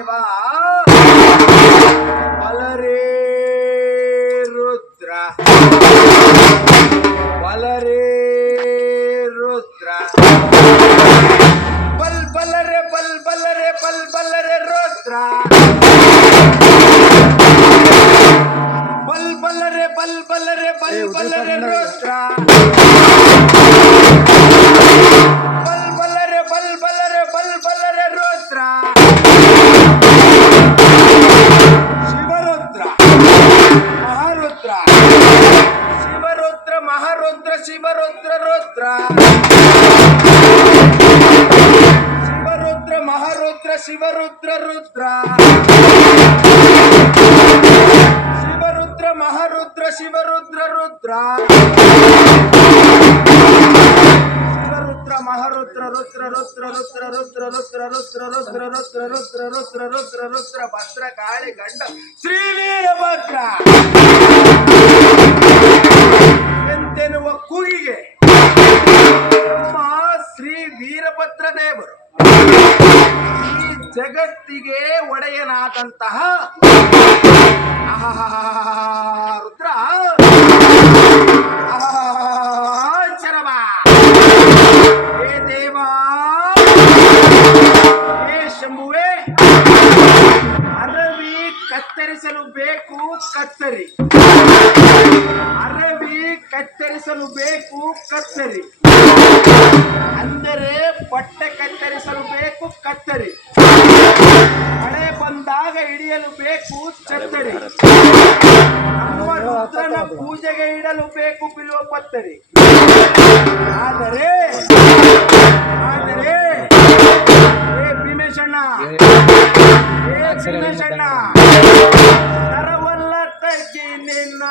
దేవా. వలరే రుద్ర. వలరే రుద్ర. బల్ బలరే బల్ బలరే బల్ బలరే రుద్ర. బల్ బలరే బల్ బలరే బల్ బలరే రుద్ర. ಶಿವರುದ್ರ ರುದ್ರ ಶಿವರುದ್ರ ಮಹಾರುದ್ರ ಶಿವರುದ್ರ ರುದ್ರ ಶಿವರುದ್ರ ಮಹಾರುದ್ರ ಶಿವರುದ್ರ ರುದ್ರ ಶಿವರುದ್ರ ಮಹಾರುದ್ರ ರುದ್ರ ರುದ್ರ ರುದ್ರ ರುದ್ರ ರುದ್ರ ರುದ್ರ ರುದ್ರ ರುದ್ರ ರುದ್ರ ರುದ್ರ ರುದ್ರ ರುದ್ರ ಭದ್ರ ಕಾಳಿ ಗಂಡ ಶ್ರೀ ವೀರಭದ್ರ ಎಂತೆನ್ನುವ ಕೂಗಿಗೆ ವೀರಭದ್ರ ದೇವರು. ಈ ಜಗತ್ತಿಗೆ ಒಡೆಯನಾದಂತಹ ರುದ್ರ ಶರವ ಹೇ ದೇವ ಹೇ ಶಂಭುವೆ ಅರವಿ ಕತ್ತರಿಸಲು ಬೇಕು ಕತ್ತರಿ ಅರವಿ ಕತ್ತರಿಸಲು ಬೇಕು ಕತ್ತರಿ ಹಿಡಿಯಲು ಬೇಕು ಚತ್ತರಿ ನಮ್ಮ ರುದ್ರನ ಪೂಜೆಗೆ ಇಡಲು ಬೇಕು ಬಿಲ್ವ ಪತ್ತರಿ. ಆದರೆ ಆದರೆ ಏ ಭೀಮೇಶಣ್ಣ ಏ ಭೀಮೇಶಣ್ಣ ತರವಲ್ಲ ತಗ್ಗಿ ನಿನ್ನ